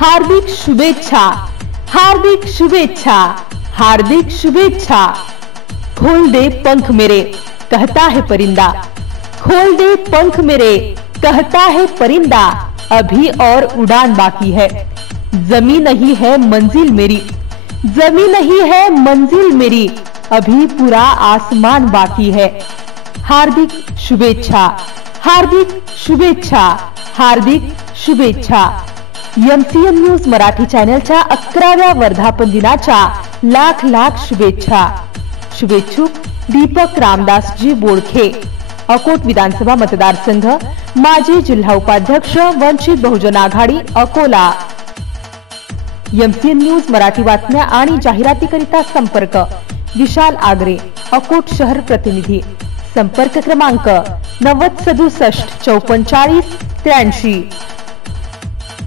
हार्दिक शुभेच्छा, हार्दिक शुभेच्छा, हार्दिक शुभेच्छा। खोल दे पंख मेरे, कहता है परिंदा, खोल दे पंख मेरे, कहता है परिंदा, अभी और उड़ान बाकी है। जमीन नहीं है मंजिल मेरी, जमीन नहीं है मंजिल मेरी, अभी पूरा आसमान बाकी है। हार्दिक शुभेच्छा, हार्दिक शुभेच्छा, हार्दिक शुभेच्छा। एमसीएम न्यूज मराठी चॅनलच्या 11व्या वर्धापन दिनाच्या लाख लाख शुभेच्छा। शुभेच्छुक दीपक रामदासजी बोडखे, अकोट विधानसभा मतदारसंघ, माजी जिल्हा उपाध्यक्ष, वंचित बहुजन आघाडी, अकोला। एमसीएन न्यूज मराठी बातम्या आणि जाहिरातीकरिता संपर्क विशाल आगरे, अकोट शहर प्रतिनिधी। संपर्क क्रमांक 90 67 44 83।